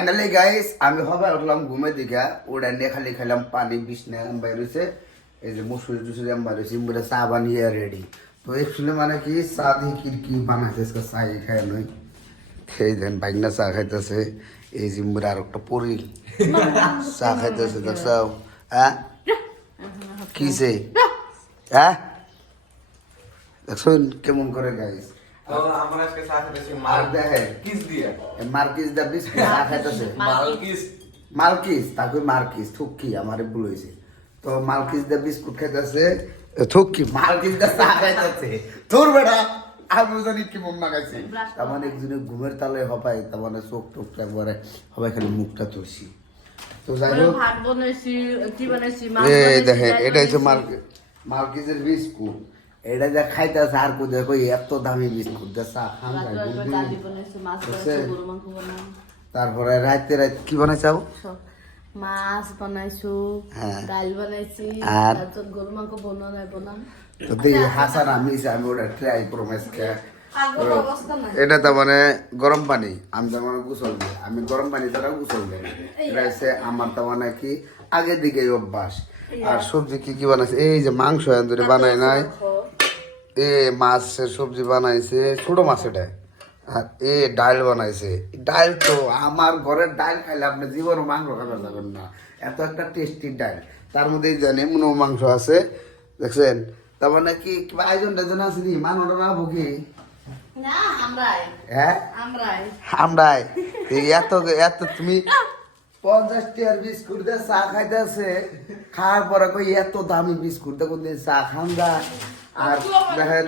finally guys আমি হবে উঠলাম ঘুমে দিঘা ওটা নিয়ে খালি খেলাম পানি বিছনা বাইর হয়েছে এই যে মুসুরি টুসুরি বাইর হয়েছে মুড়ে চা বানিয়ে রেডি তো একচুয়ালি মানে কি চা দিয়ে কি বানাইছে চা খাই নই খেয়ে দেন বাইনা চা খাইতেছে এই যে মুড়ে আর একটা পরি চা খাইতেছে দেখছাও হ্যাঁ কিসে হ্যাঁ দেখুন কেমন করে গাইস আমরা আজকে চা খেতেছি মার্কিস দিয়ে মার্কিস দা বিস্কুট চা খাইতেছে মালকিস তাকে মার্কিস থুকি আমারে ভুল হয়েছে তো মালকিস দা বিস্কুট খাইতেছে থুকি মালকিস দা চা খাইতেছে তোর বেটা আমি জানি কি মন লাগাইছে তার মানে একজনে ঘুমের তালে হপাই তার মানে চোখ টোক একবারে হবাই খালি মুখটা তুলছি তো যাই হোক ভাত বানাইছি কি বানাইছি এই দেখেন এটা হচ্ছে মালকিসের বিস্কুট এটা যা খাইতেছে আর কো দেখো এত দামি বিস্কুট দা চা খান তারপরে রাতে কি বানাইছাও মাছ বানাইছো ডাল বানাইছি আর গরু মাংস বনাম তো দেই হাসান আমি ওটা ট্রাই প্রমিস কে এটা তো মানে গরম পানি আমি তো মানে গোসল দিই আমি গরম পানি দ্বারা গোসল দিই এটা হচ্ছে আমার তো মানে কি আগের দিকে অভ্যাস আর সবজি কি বানাইছে এই যে মাংস এন্দুরে বানাই নাই এ মাছের সবজি বানাইছে ছোট মাছ এটা আর এ ডাল বানাইছে ডাল তো আমার ঘরের ডাল খাইলে আপনি জীবনও মাংস খাবার যাবেন না এত একটা টেস্টি ডাল তার মধ্যে জানি মনো মাংস আছে দেখছেন তার মানে কি আয়োজন টাইজন আছে নি মানবটা না ভুকি হ্যাঁ আমরাই এত এত তুমি 50 টাকার বিস্কুট দিয়ে চা খাইতেছে খাওয়ার পরে কই এত দামি বিস্কুট দেখুন চা খান দা আর দেখেন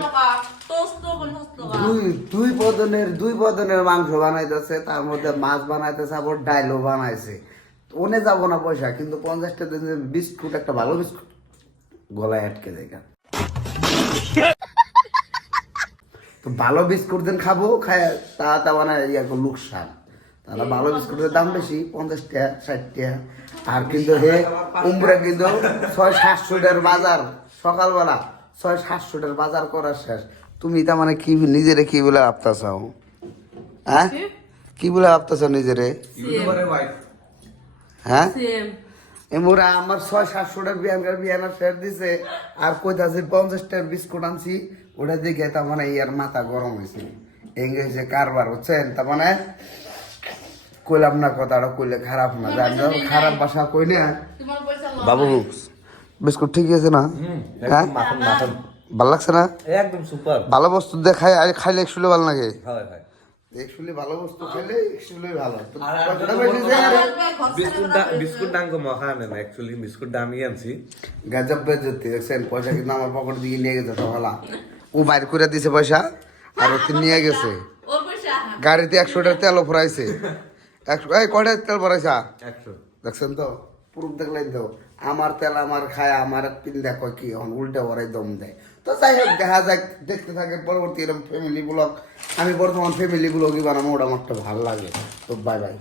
দুই পদনের মাংস বানাইতেছে তার মধ্যে মাছ বানাইতেছে আবার ডাইলও বানাইছে ওনে যাবো না পয়সা কিন্তু 50 টাকা বিস্কুট একটা ভালো বিস্কুট গলায় আটকে দেখা তো ভালো বিস্কুট দিন খাবো খায় তা মানে লোকসান তারা ভালো বিস্কুটের দাম বেশি 50 টাকা 60 টাকা আর কিন্তু হে উমরা কিন্তু 600-700 টাকার বাজার সকালবেলা 600-700 টাকার বাজার করার শেষ তুমি তা মানে কি নিজেরে কি বলে ভাবতাছাও হ্যাঁ কি বলে ভাবতাছাও নিজেরে হ্যাঁ এমরা আমার 600-700 টাকার বিয়ানার শেয়ার দিছে আর কইতাছে 50 টাকার বিস্কুট আনছি ওটা দেখে তার মানে ইয়ার মাথা গরম হয়েছে এঙ্গেজে কারবার হচ্ছেন তার মানে কইলাম না কথাটা কইলে খারাপ না জানো খারাপ ভাষা কইলে বাবু বিস্কুট ঠিক আছে না হ্যাঁ ভালো লাগছে না একদম সুপার ভালো বস্তু দেখাই আর খাইলে একচুয়ালি ভালো লাগে হয় হয় একচুয়ালি ভালো বস্তু খাইলে একচুয়ালি ভালো বিস্কুট দাম কম খানে না অ্যাকচুয়ালি বিস্কুট দামই আনছি গাজব বেজতি দেখছেন পয়সা কিন্তু আমার পকেট দিকে নিয়ে গেছে সকালা ও বাইর করে দিছে পয়সা আর ওকে নিয়ে গেছে গাড়িতে 100 টাকা তেল ভরাইছে 100 এই কয়টা তেল ভরাইছা 100 দেখছেন তো পুরুষ দেখলেন তো আমার তেল আমার খায় আমার পিন দেখো কি উল্টা ভরাই দম দেয় তো যাই হোক দেখা যাক দেখতে থাকে পরবর্তী এরকম ফ্যামিলি ব্লগ আমি বর্তমান ফ্যামিলি ব্লগই বানাবো ওটা আমার ভালো লাগে তো বাই বাই